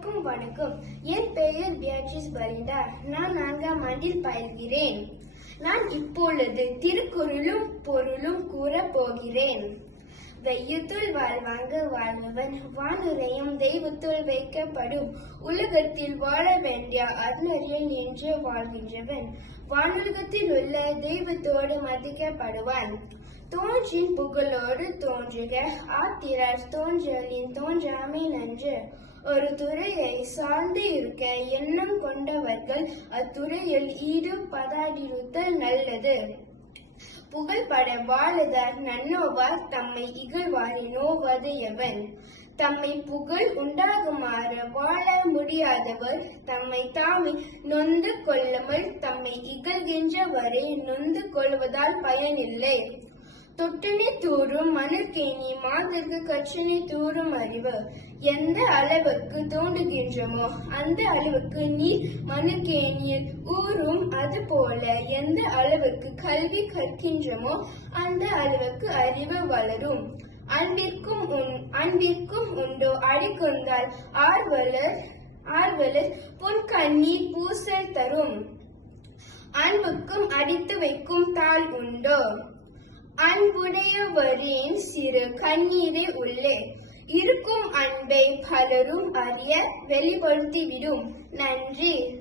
அனைவருக்கும் வணக்கம். என் பெயர் பியாட்ரிஸ் பலிண்டா நான் நான்காம் ஆண்டில் பயில்கிறேன். நான் இப்பொழுது திருக்குறளும் பொருளும் கூற போகிறேன். வெய்யத்துள் வாழ்வாங்க வாழ்பவன் வானுரையும் தெய்வத்துள் வைக்கப்படும். உலகத்தில் வாழ வேண்டிய அருணரியன் என்று வாழ்கின்றவன். வானுலகத்தில் உள்ள தெய்வத்தோடு மதிக்கப்படுவான். தோன்றின் புகழோடு தோன்றுக. ஆத்திரார் தோன்றலின் தோன்றாமை நன்று. ஒரு துறையை சார்ந்து இருக்க எண்ணம் கொண்டவர்கள் அத்துறையில் ஈடுபடாதிருத்தல் நல்லது. புகழ்பட வாழுதார் நன்னோவார் தம்மை இகழ்வாரி நோவது எவன் தம்மை புகழ் உண்டாகுமாறு வாழ முடியாதவர் தம்மை தாமே நொந்து கொள்ளாமல் தம்மை இகழ்கின்றவரை நொந்து கொள்வதால் பயனில்லை. தொட்டினை தூறும் மணற்கேணி மாதற்கு கற்றினை தூறும் அறிவு. எந்த அளவுக்கு தோண்டுகின்றமோ அந்த அளவுக்கு நீர் மணற்கேணியில் ஊறும். அதுபோல எந்த அளவுக்கு கல்வி கற்கின்றமோ அந்த அளவுக்கு அறிவு வளரும். அன்பிற்கும் உன் அன்பிற்கும் உண்டோ அடிக்கொண்டால் ஆர்வலர் ஆர்வலர் பொன் கண்ணீர் பூசல் தரும். அன்புக்கும் அடித்து வைக்கும் தாள் உண்டோ? அன்புடையவரின் சிறு கண்ணீரை உள்ளே. இருக்கும் அன்பை பலரும் அறிய வெளிப்படுத்திவிடும். நன்றி.